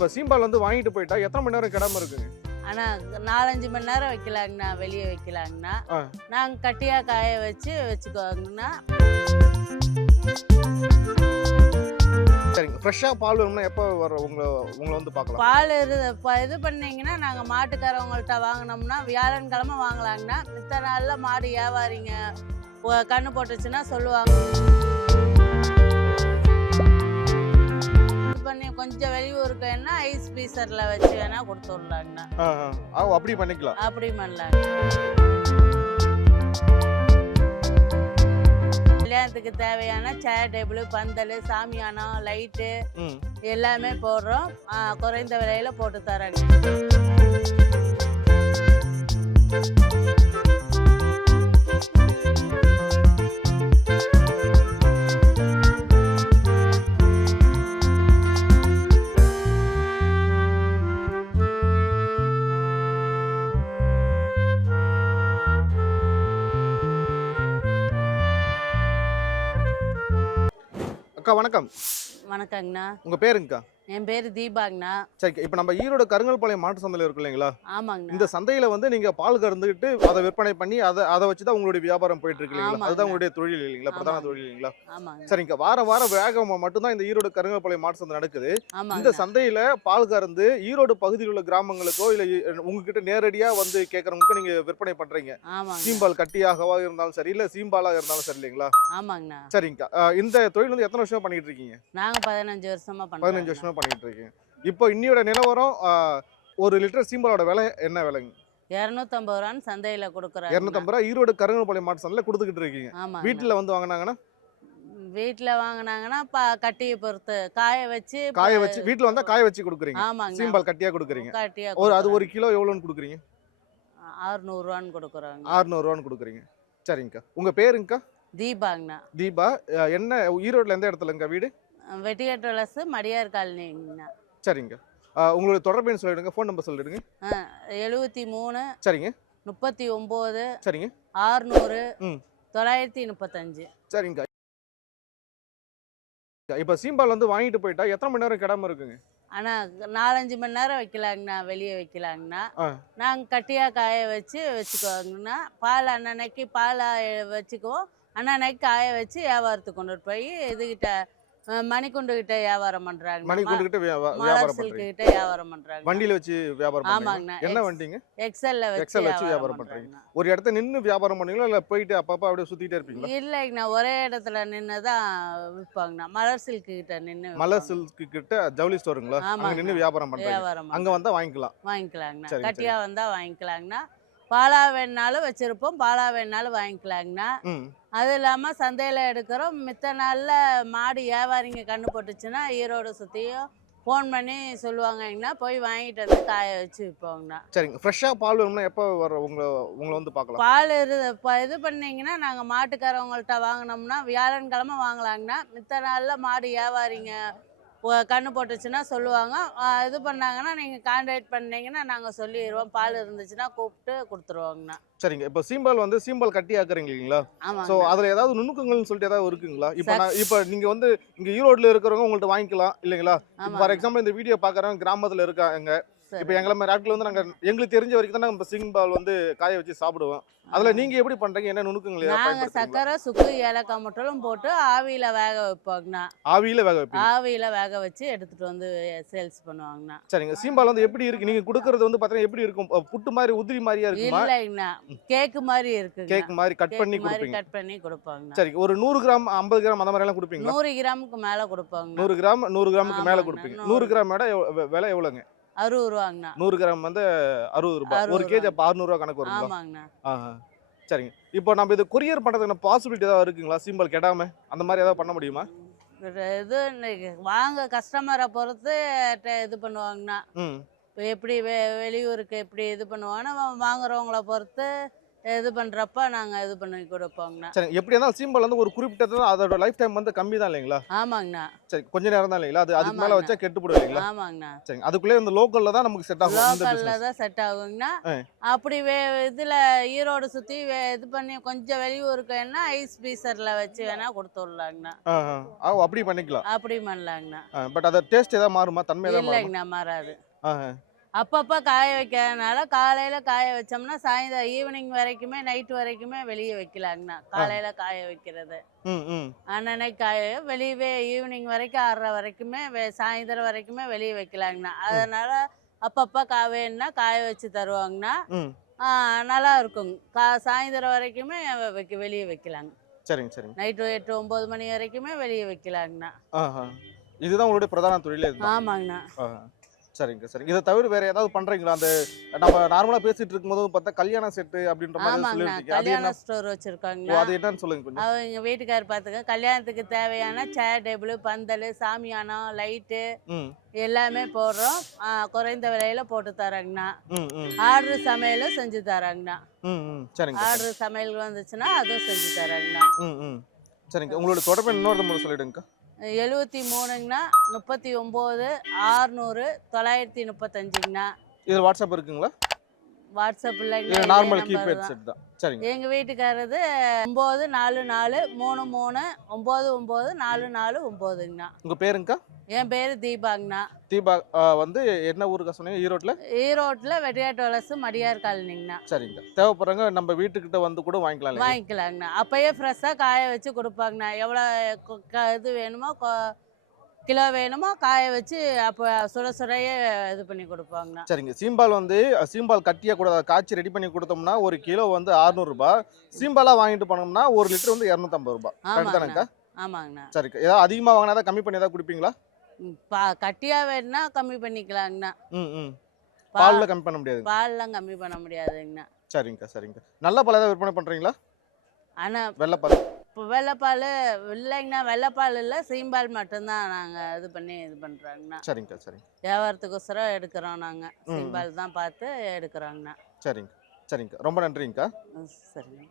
இப்போ சீம்பால் வந்து வாங்கிட்டு போயிட்டா எத்தனை மணி நேரம் கிடாம இருக்குங்க ஆனா நாலஞ்சு மணி நேரம் வைக்கலாங்கண்ணா வெளியே வைக்கலாங்கண்ணா. ஆ. நாங்க கட்டியா காய வச்சு வச்சுக்கோங்கண்ணா. சரிங்க. ஃப்ரெஷ்ஷாக பால் வேணும்னா எப்போ வர உங்களை உங்களை வந்து பார்க்கலாம். பால் இது இப்போ இது பண்ணீங்கன்னா நாங்க மாட்டுக்காரவங்கள்ட்ட வாங்கினோம்னா வியாழன்கிழமை வாங்கலாங்கண்ணா. மித்த நாள்ல மாடு வியாபாரிங்க கண்ணு போட்டுச்சுன்னா சொல்லுவாங்க. பண்ணி கொஞ்சம் வெளியூருக்கு வேணா ஐஸ் பீசர்ல வச்சு வேணா கொடுத்து விடலாங்கண்ணா அப்படி பண்ணிக்கலாம். அப்படி பண்ணலாங்க கல்யாணத்துக்கு தேவையான சேர் டேபிள் பந்தல் சாமியானம் லைட்டு எல்லாமே போடுறோம். குறைந்த விலையில போட்டு தரேங்க அக்கா வணக்கம். வணக்கங்கண்ணா. உங்கள் பேருங்கக்கா. என் பேர் தீபாங்கண்ணா சரி இப்போ நம்ம ஈரோடு கருங்கல்பாளையம் மாட்டு சந்தையில் இருக்கு இல்லைங்களா? ஆமாங்கண்ணா இந்த சந்தையில வந்து நீங்க பால் கறந்துக்கிட்டு அதை விற்பனை பண்ணி அதை அதை வச்சு தான் உங்களுடைய வியாபாரம் போயிட்டு இருக்கு இல்லைங்களா? ஆமாங்க. அதுதான் உங்களுடைய தொழில் இல்லைங்களா? பிரதான ஆமாங்க. தொழில் இல்லைங்களா? ஆமாங்க சரிங்க வாரம் வாரம் வேகமா மட்டும்தான் இந்த ஈரோடு கருங்கல்பாளையம் மாட்டு சந்தை நடக்குது. இந்த ஆமாங்க சந்தையில பால் கறந்து ஈரோடு பகுதியில் உள்ள கிராமங்களுக்கோ இல்ல உங்ககிட்ட நேரடியா வந்து கேட்கறவங்களுக்கு நீங்க விற்பனை பண்றீங்க. ஆமாங்க சீம்பால் கட்டியாகவா இருந்தாலும் சரி இல்ல சீம்பாலா இருந்தாலும் சரி இல்லைங்களா? ஆமாங்கண்ணா சரிங்கக்கா அஹ் இந்த தொழில் வந்து எத்தனை வருஷமா பண்ணிட்டு இருக்கீங்க? நாங்க பதினஞ்சு வருஷமா பதினஞ்சு வருஷமா பண்ணிட்டு இருக்கீங்க இப்போ இன்னியோட நிலவரம் ஒரு லிட்டர் சீம்பாலோட விலை என்ன விலைங்க? இரநூத்தம்பது ரூபான்னு சந்தையில கொடுக்குறாங்க. இரநூத்தம்பது ரூபா ஈரோடு கருங்கல்பாளையம் மாட்டு சந்தையில கொடுத்துக்கிட்டு இருக்கீங்க. ஆமா வீட்டுல வந்து வாங்கினாங்கன்னா? வீட்டில் வாங்கினாங்கன்னா பா கட்டியை பொறுத்து. காய வச்சு காய வச்சு வீட்டுல வந்தா காய வச்சு கொடுக்குறீங்க. ஆமாங்க. சீம்பால் கட்டியா கொடுக்குறீங்க. கட்டியா ஒரு அது ஒரு கிலோ எவ்வளோன்னு கொடுக்குறீங்க? அறுநூறுவான்னு கொடுக்குறாங்க. அறுநூறுவான்னு கொடுக்குறீங்க. சரிங்கக்கா. உங்க பேருங்கக்கா? தீபாங்கண்ணா. தீபா என்ன ஈரோட்ல எந்த இடத்துலங்க வீடு? வெட்டிகட்டலசு மடியார் காலனிங்கண்ணா சரிங்க. அஹ், உங்களுடைய தொடர்பு சொல்லிடுங்க? ஃபோன் நம்பர் சொல்லிடுங்க. எழுபத்தி மூணு சரிங்க. முப்பத்தி ஒம்பது சரிங்க. ஆறுநூறு. தொள்ளாயிரத்தி முப்பத்தஞ்சு. சரிங்கக்கா இப்போ சீம்பால் வந்து வாங்கிட்டு போயிட்டா எத்தனை மணி நேரம் கிடாம இருக்குங்க? ஆனால் நாலஞ்சு மணி நேரம் வைக்கலாங்கண்ணா வெளியே வைக்கலாங்கண்ணா. நாங்கள் கட்டியாக காய வச்சு வச்சுக்கோங்கண்ணா பால் அன்னன்னைக்கு பால் வச்சுக்குவோம். அன்னன்னைக்கு காய வச்சு வியாபாரத்துக்கு கொண்டுட்டு போய் இதுகிட்ட மணிக்குண்டு கிட்ட வியாபாரம் பண்றாங்க. மணி கொண்டுகிட்டு வியாபாரம் பண்றீங்க. கிட்ட வியாபாரம் பண்றாங்க. வண்டியில வச்சு வியாபாரம் பண்றீங்க என்ன வண்டிங்க? எக்ஸல்ல வச்சு எக்ஸல் வச்சு வியாபாரம் பண்றாங்க. ஒரு இடத்த நின்னு வியாபாரம் பண்ணீங்களா இல்ல போயிட்டு அப்பப்ப அப்படியே சுத்திட்டே இருப்பீங்களா? இல்லைங்கண்ணா. ஒரே இடத்துல நின்று தான் விற்பாங்கண்ணா மலர் சில்க்கு கிட்ட நின்று மலர் சில்க்கு கிட்ட ஜவுளி ஸ்டோருங்களா? அங்க. நின்னு வியாபாரம் பண்றீங்க. அங்க வந்தா வாங்கிக்கலாம். வாங்கிக்கலாங்கண்ணா. கட்டியா வந்தா வாங்கிக்கலாங்கண்ணா. பாலா வேணுனாலும் வச்சிருப்போம் பாலா வேணுனாலும் வாங்கிக்கலாங்கண்ணா அது இல்லாமல் சந்தையில் எடுக்கிறோம். மித்த நாளில் மாடு வியாபாரிங்க கண்ணு போட்டுச்சுன்னா ஈரோடு சுற்றியும் ஃபோன் பண்ணி சொல்லுவாங்கங்கண்ணா. போய் வாங்கிட்டு வந்து காய வச்சு விற்போங்கண்ணா சரிங்க. ஃப்ரெஷ்ஷா பால் வேணும்னா எப்போ வர உங்களை உங்களை வந்து பார்க்கலாம். பால் இது இப்போ இது பண்ணீங்கன்னா நாங்கள் மாட்டுக்காரவங்கள்ட்ட வாங்கினோம்னா வியாழன்கிழமை வாங்கலாங்கண்ணா. மித்த நாளில் மாடு வியாபாரிங்க கண்ணு போட்டுச்சுன்னா சொல்லுவாங்க. இது பண்ணாங்கன்னா நீங்கள் கான்டாக்ட் பண்ணீங்கன்னா நாங்கள் சொல்லிடுவோம் பால் இருந்துச்சுன்னா கூப்பிட்டு கொடுத்துருவோங்கண்ணா. சரிங்க. இப்போ சீம்பால் வந்து சீம்பால் கட்டி ஆக்குறீங்க இல்லைங்களா? ஸோ அதுல ஏதாவது நுணுக்கங்கள்னு சொல்லிட்டு ஏதாவது இருக்குங்களா? இப்போ நான் இப்போ நீங்க வந்து இங்க ஈரோட்ல இருக்கிறவங்க உங்கள்ட்ட வாங்கிக்கலாம் இல்லைங்களா? ஃபார் எக்ஸாம்பிள் இந்த வீடியோ பார்க்குறவங்க கிராமத்துல இருக்காங்க. இப்போ எங்களை மாதிரி ஆட்கள் வந்து நாங்க எங்களுக்கு தெரிஞ்ச வரைக்கும் தான் நம்ம சீம்பால் வந்து காய வச்சு சாப்பிடுவோம். அதுல நீங்க எப்படி பண்றீங்க? என்ன நுணுக்கங்கள் நாங்கள்? சக்கரை சுக்கு ஏலக்காய் மட்டும் போட்டு ஆவியில் வேக வைப்போங்கண்ணா. ஆவியில வேக வைப்பீங்க? ஆவியில் வேக வச்சு எடுத்துட்டு வந்து சேல்ஸ் பண்ணுவாங்கண்ணா. சரிங்க. சீம்பால் வந்து எப்படி இருக்கு? நீங்க கொடுக்கறது வந்து பாத்தீங்கன்னா எப்படி இருக்கும்? புட்டு மாதிரி உதிரி மாதிரியா இருக்குமா? இல்லைங்கண்ணா. கேக்கு மாதிரி இருக்குங்க கேக் மாதிரி கட் பண்ணி கொடுப்பீங்க. கட் பண்ணி கொடுப்பாங்கண்ணா. சரிங்க ஒரு நூறு கிராம் ஐம்பது கிராம் அந்த மாதிரி எல்லாம் கொடுப்பீங்களா? நூறு கிராமுக்கு மேல கொடுப்பாங்க நூறு கிராம் நூறு கிராமுக்கு மேல. கொடுப்பீங்க. நூறு. கிராம் விட விலை எவ்வளோங்க? அறுபது ரூபாங்கண்ணா. நூறு கிராம் வந்து அறுபது ரூபாய் ஒரு கேஜி அப்போ அறுநூறுவா கணக்கு வருங்களா? ஆமாங்கண்ணா. சரிங்க. இப்போ நம்ம இது கொரியர் பண்ணுறதுக்கு பாசிபிலிட்டி ஏதாவது இருக்குங்களா? சிம்பிள் கெடாம? அந்த மாதிரி ஏதாவது பண்ண முடியுமா? இது வாங்க கஸ்டமரை பொறுத்து இது பண்ணுவாங்கண்ணா. இப்போ எப்படி வெ வெளியூருக்கு எப்படி இது பண்ணுவாங்கன்னா வாங்குறவங்கள பொறுத்து இது பண்ணுறப்ப நாங்கள் இது பண்ணி கொடுப்போங்கண்ணா. சரி எப்படி இருந்தாலும் சீம்பால் வந்து ஒரு குறிப்பிட்ட அதோட லைஃப் டைம் வந்து கம்மி தான் இல்லைங்களா? ஆமாங்கண்ணா. சரி கொஞ்ச நேரம் தான் இல்லைங்களா? அது அதுக்கு மேல. வச்சா கெட்டு போடும் இல்லைங்களா? ஆமாங்கண்ணா. சரி அதுக்குள்ளே இந்த லோக்கல்ல தான் நமக்கு செட் ஆகும் லோக்கலில். தான் செட் ஆகுங்கண்ணா. அப்படி வே இதில் ஈரோடு சுற்றி இது பண்ணி கொஞ்சம் வெளியூருக்கு வேணா ஐஸ் பீசரில் வச்சு வேணா கொடுத்து விடலாங்கண்ணா. அப்படி பண்ணிக்கலாம். அப்படி பண்ணலாங்கண்ணா. பட் அதை டேஸ்ட் ஏதாவது மாறுமா? தன்மை இல்லைங்கண்ணா மாறாது. அப்பப்போ காய வைக்கிறதுனால காலையில் காய வச்சோம்னா சாயந்தரம் ஈவினிங் வரைக்குமே நைட்டு வரைக்குமே வெளியே வைக்கலாங்கண்ணா காலையில் காய வைக்கிறது. அன்னன்னைக்கு காய வெளியவே ஈவினிங் வரைக்கும் ஆறரை வரைக்குமே சாயந்தரம் வரைக்குமே வெளியே வைக்கலாங்கண்ணா அதனால அப்பப்போ கா வேணும்னா காய வச்சு தருவாங்கண்ணா நல்லா இருக்குங்க கா சாயந்தரம் வரைக்குமே வைக்க வெளியே வைக்கலாங்க சரிங்க சரிங்க. நைட்டு எட்டு ஒம்பது மணி வரைக்குமே வெளியே வைக்கலாங்கண்ணா இதுதான் உங்களுடைய பிரதான தொழிலே ஆமாங்கண்ணா. சரிங்க சரிங்க. இதை தவிர வேற ஏதாவது பண்றீங்களா? அந்த நம்ம நார்மலா பேசிட்டு இருக்கும்போது பார்த்தா கல்யாண செட்டு அப்படின்ற மாதிரி சொல்லிருக்கீங்க அது கல்யாண என்ன? ஸ்டோர் ஓ, வச்சுருக்காங்கண்ணா அது என்னன்னு சொல்லுங்க கொஞ்சம். அவங்க வீட்டுக்கார் பார்த்துக்க கல்யாணத்துக்கு தேவையான சேர் டேபிள் பந்தல் சாமியானம் லைட்டு ம். எல்லாமே போடுறோம். ஆ, குறைந்த விலையில போட்டு தராங்கண்ணா. ம் ம். ஆர்டர் சமையலும் செஞ்சு தராங்கண்ணா. ம் ம். சரிங்க ஆர்டர் சமையல் வந்துச்சுன்னா அதுவும் செஞ்சு தராங்கண்ணா. ம் ம். சரிங்க. உங்களோட தொடர்பு இன்னொரு முறை சொல்லிடுங்கக்கா. எழுபத்தி மூணுங்கண்ணா முப்பத்தி ஒம்பது ஆறுநூறு தொள்ளாயிரத்தி முப்பத்தஞ்சுங்கண்ணா இதில் வாட்ஸ்அப் இருக்குங்களா? வாட்ஸ்அப் இது இல்லைங்கண்ணா நார்மல் கீபேட். செட் தான். சரிங்க. எங்க வீட்டுக்காரது ஒம்பது நாலு நாலு மூணு மூணு ஒம்பது ஒம்பது நாலு நாலு ஒம்போதுங்கண்ணா. உங்க பேருங்கக்கா? என் பேர் தீபாங்கண்ணா தீபா வந்து என்ன ஊருக்கா சொன்னீங்க? ஈரோட்டில் ஈரோட்டில் வெட்டியாட்டு வலசு மடியார் காலனிங்கண்ணா. சரிங்க. தேவைப்படுறவங்க நம்ம வீட்டுக்கிட்ட வந்து கூட வாங்கிக்கலாம்? வாங்கிக்கலாங்கண்ணா. அப்பயே ஃப்ரெஷ்ஷாக காய வச்சு கொடுப்பாங்கண்ணா. எவ்வளோ இது வேணுமோ கிலோ வேணுமோ காய வச்சு அப்போ சுட சுடையே இது பண்ணி கொடுப்பாங்கண்ணா. சரிங்க. சீம்பால் வந்து சீம்பால் கட்டியா கூட காய்ச்சி ரெடி பண்ணி கொடுத்தோம்னா ஒரு கிலோ வந்து 600 ரூபாய் சீம்பாலா வாங்கிட்டு போனோம்னா ஒரு லிட்டர் வந்து இரநூத்தம்பது ரூபாய் கரெக்ட் தானேக்கா ஆமாங்கண்ணா. சரிக்கா. ஏதாவது அதிகமாக வாங்கினா ஏதாவது கம்மி பண்ணி ஏதாவது கொடுப்பீங்களா? பா கட்டியாக வேணும்னா கம்மி பண்ணிக்கலாங்கண்ணா. ம் ம். பாலில் கம்மி பண்ண முடியாது பால்லாம் கம்மி பண்ண முடியாதுங்கண்ணா. சரிங்கக்கா சரிங்க நல்ல பால் ஏதாவது விற்பனை பண்ணுறீங்களா ஆனால் வெள்ளைப்பால் இப்போ வெள்ளைப்பால் இல்லைங்கண்ணா வெள்ளைப்பால் இல்லை சீம்பால் மட்டும்தான் நாங்கள் இது பண்ணி இது பண்ணுறோங்கண்ணா சரிங்கக்கா சரிங்க வியாபாரத்துக்கோசரம் எடுக்கிறோம் நாங்கள். சீம்பால் தான் பார்த்து எடுக்கிறோங்கண்ணா. சரிங்க சரிங்கக்கா ரொம்ப நன்றிங்கக்கா. ம், சரிங்க.